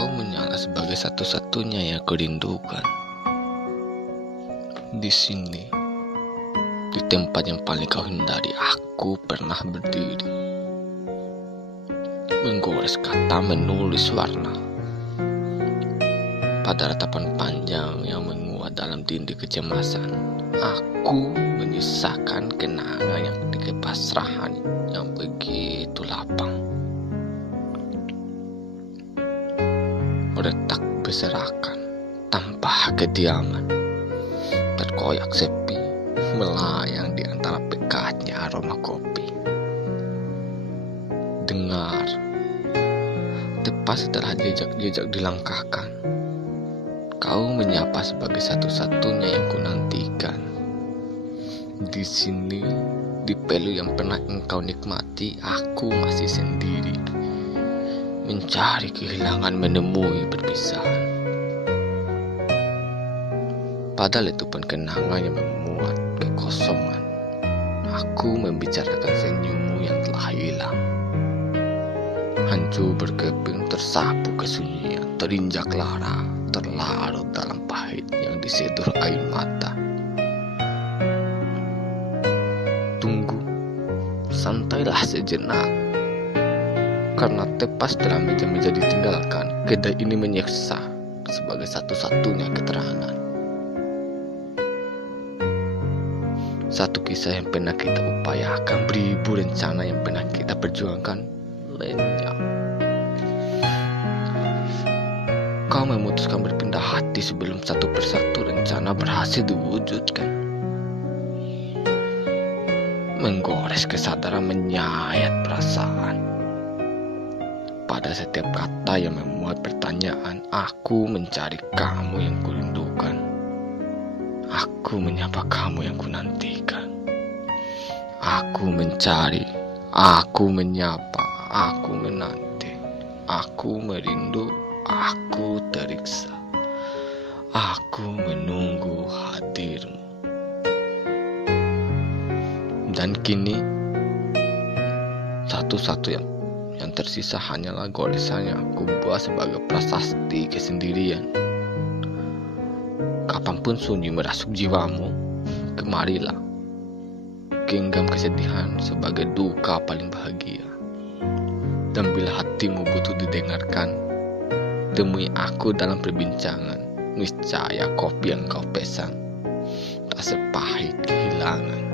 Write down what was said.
Kau menyala sebagai satu-satunya yang kurindukan. Di sini, di tempat yang paling kau hindari, aku pernah berdiri, menggores kata, menulis warna pada ratapan panjang yang menguat dalam dinding kecemasan. Aku menyisakan kenangan yang dikepasrahan yang begitu lapang, retak berserakan tanpa kediaman, terkoyak sepi, melayang di antara pekatnya aroma kopi. Dengar, tepat setelah jejak-jejak dilangkahkan, kau menyapa sebagai satu-satunya yang kunantikan. Di sini, di Pelu yang pernah engkau nikmati, aku masih sendiri, mencari kehilangan, menemui perpisahan. Padahal itu pun kenangan yang memuat kekosongan. Aku membicarakan senyummu yang telah hilang, hancur berkeping, tersapu kesunyian, terinjak lara, terlarut dalam pahit yang diseduh air mata. Tunggu, santailah sejenak, karena tepat setelah meja-meja ditinggalkan, kedai ini menyiksa sebagai satu-satunya keterangan. Satu kisah yang pernah kita upayakan, beribu rencana yang pernah kita perjuangkan, lenyap. Kau memutuskan berpindah hati sebelum satu persatu rencana berhasil diwujudkan. Menggores kesadaran, menyayat perasaan. Pada setiap kata yang memuat pertanyaan, aku mencari kamu yang kurindukan. Aku menyapa kamu yang kunantikan. Aku mencari, aku menyapa, aku menanti, aku merindu, aku teriksa, aku menunggu hadirmu. Dan kini, satu-satu yang tersisa hanyalah goresan yang aku buat sebagai prasasti kesendirian. Kapanpun sunyi merasuk jiwamu, kemarilah, genggam kesedihan sebagai duka paling bahagia. Dan bila hatimu butuh didengarkan, temui aku dalam perbincangan. Niscaya kopi yang kau pesan tak sepahit kehilangan.